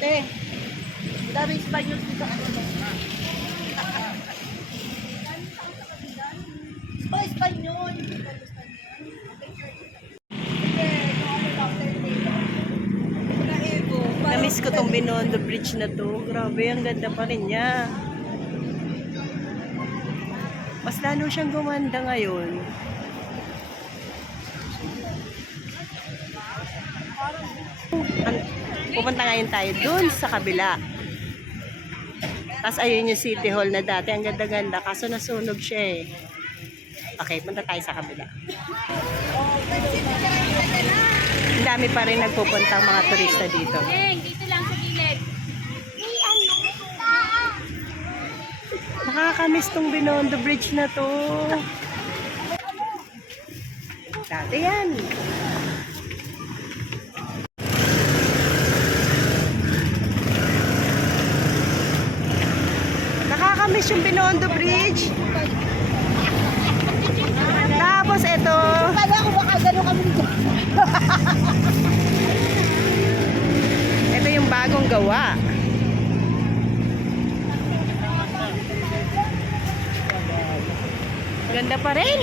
Te, dami Espanyol dito. Espanyol. Namiss ko tong Binondo Bridge na to. Grabe, ang ganda pa rin niya. Mas lalo siyang gumanda ngayon. Pupunta ngayon tayo dun sa kabila. Tapos ayun yung City Hall na dati. Ang ganda-ganda. Kaso nasunog siya eh. Okay, punta tayo sa kabila. Ang dami pa rin nagpupuntang mga turista dito. Dito lang sa gilid. Nakakamiss tong Binondo Bridge na to. Dati yan. Nakakamiss yung Binondo Bridge. Tapos ito. Kala ko baka gano'n kami dito. Ito yung bagong gawa. Ganda pa rin.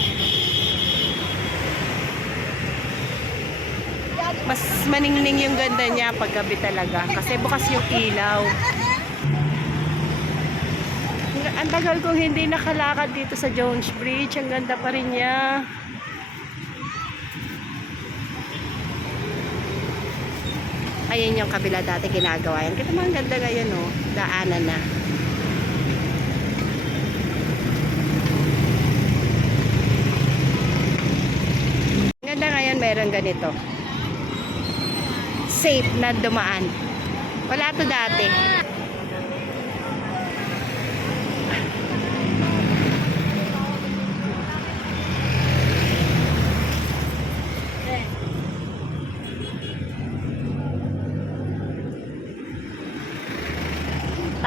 Mas maningning yung ganda niya paggabi talaga. Kasi bukas yung ilaw. Ang tagal kong hindi nakalakad dito sa Jones Bridge. Ang ganda pa rin niya. Ayun yung kabila dati ginagawa yan. Kita mo ang ganda ngayon, oh. Daanan na. Ang ganda ngayon, meron ganito. Safe na dumaan. Wala to dati.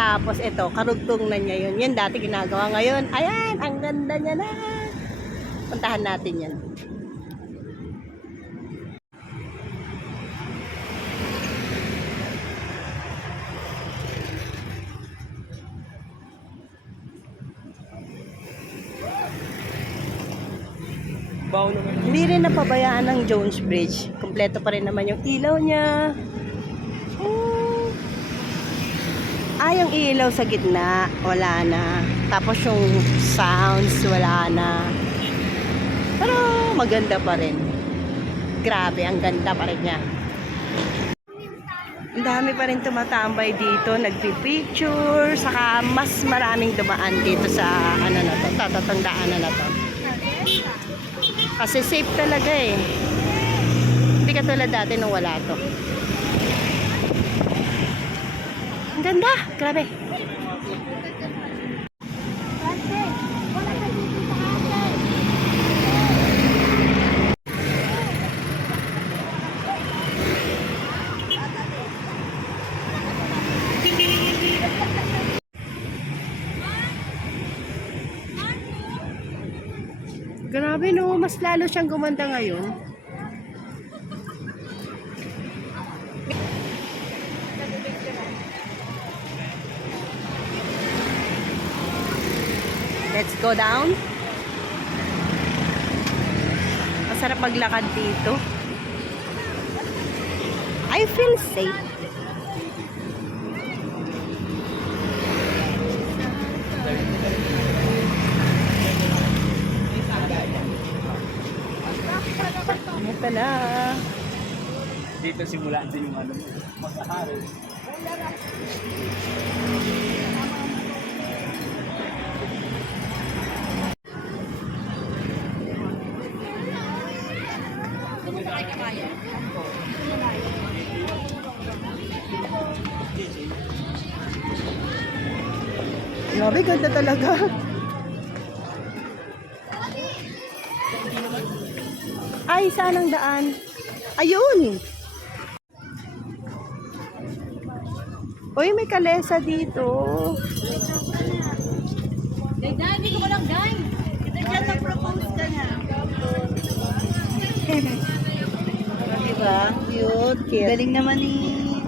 Tapos ito, karugtong na niya yun. Yan dati ginagawa ngayon. Ayan, ang ganda niya na. Puntahan natin yan. Hindi rin napabayaan ng Jones Bridge. Kompleto pa rin naman yung ilaw niya. Yung ilaw sa gitna, wala na. Tapos yung sounds, wala na. Pero maganda pa rin. Grabe, ang ganda pa rin niya. Ang dami pa rin tumatambay dito, nagpipicture, saka mas maraming dumaan dito sa ano na to, tatatandaan na to. Kasi safe talaga eh. Hindi katulad dati nung wala to. Ang ganda, grabe. Grabe no, mas lalo siyang gumanda ngayon. Let's go down. Masarap maglakad dito. I feel safe. Ito na. Dito simula din yung ano, mag-ahari. Grabe, ganda talaga. Ay, saan ang daan? Ayun! Uy, may kalesa dito. Hindi ko lang, guys. Diyan mag-propose ka na. Diba? Cute, cute. Galing naman ni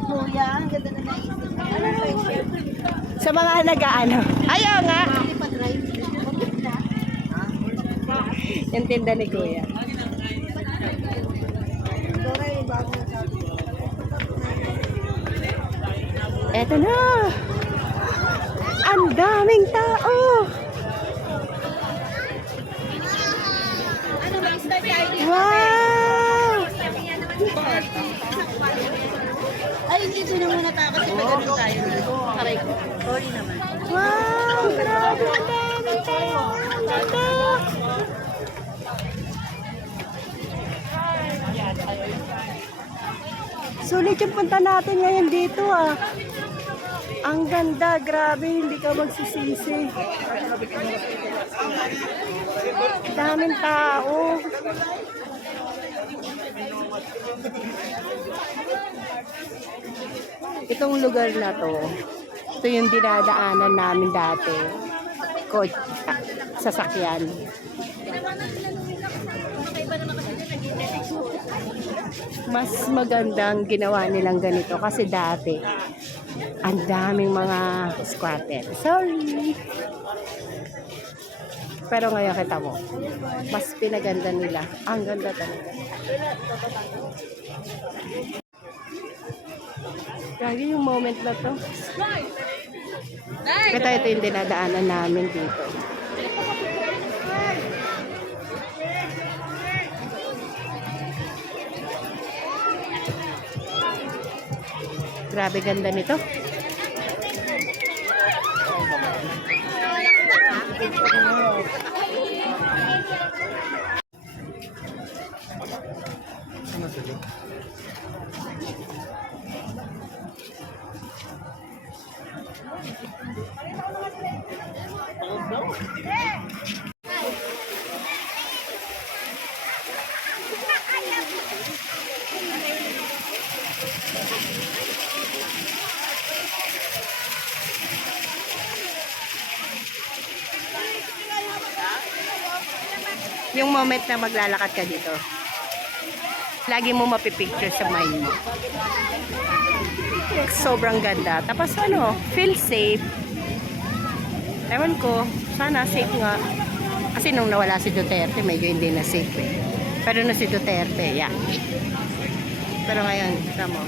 Chloe. kuya. Ang ganda na naisip. Ano na isip? Sa mga nag-ano. Ayaw nga. Hindi pa drive. Bakit na? Yung tinda ni Kuya. Dora yung bagong sabi. Eto na. Ang daming tao. Ano ba start tayo? Wow! Ay, dito na muna tayo kasi pag ganun tayo na. Aray ko. Sorry naman. Wow! Grabe, ang daming tao. Ang ganda. Sulit yung punta natin ngayon dito ah. Ang ganda, grabe, hindi ka magsisisi. Daming tao. Itong lugar na to, ito yung dinadaanan namin dati. Sasakyan. Mas magandang ginawa nilang ganito kasi dati ang daming mga squatter. Sorry. Pero ngayon kita mo, mas pinaganda nila. Ang ganda talaga. Grabe yung moment na to. Ito yung dinadaanan namin dito. Grabe ganda nito. Yung moment na maglalakad ka dito, lagi mo mapipicture sa mind mo. Sobrang ganda. Tapos ano, feel safe. Ewan ko, sana safe nga. Kasi nung nawala si Duterte, medyo hindi na safe eh. Pero na si Duterte, yeah. Pero ngayon, kita mo,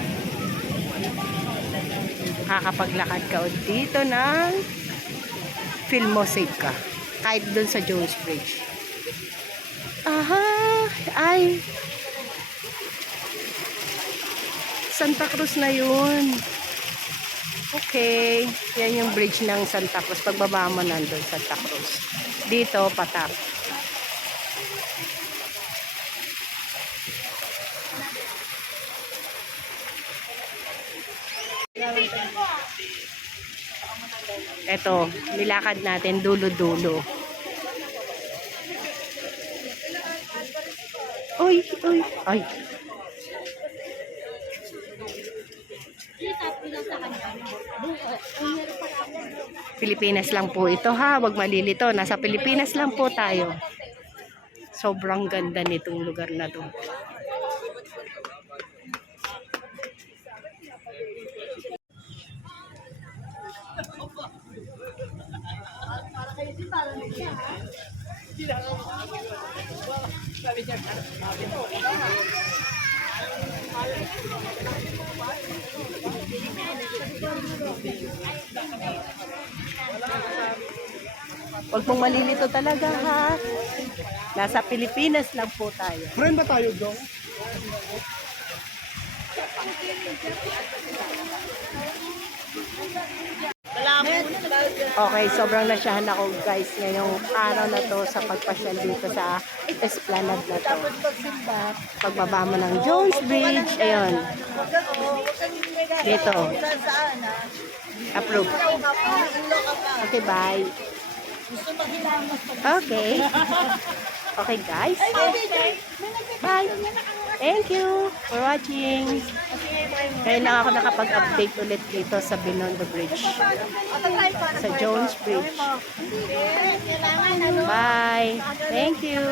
kakapaglakad ka dito ng feel mo safe ka. Kahit dun sa Jones Bridge. Aha, ay. Santa Cruz na yun. Okay, yan yung bridge ng Santa Cruz. Pagbaba mo nandun, Santa Cruz. Dito, patak. Eto, nilakad natin dulo-dulo. Uy, uy, ay. Pilipinas lang po ito ha, wag malilito. Nasa Pilipinas lang po tayo. Sobrang ganda nitong lugar na to. Huwag mong malilito talaga ha. Nasa Pilipinas lang po tayo. Friend ba tayo, Dong? Okay, sobrang nasyahan ako guys ngayong araw na to sa pagpasyal dito sa Esplanade na to. Pagbaba mo ng Jones Bridge, ayun. Dito. Approve. Okay, bye. Okay. Okay guys. Bye. Thank you for watching. Ngayon lang ako nakapag-update ulit dito sa Binondo Bridge. Sa Jones Bridge. Bye. Thank you.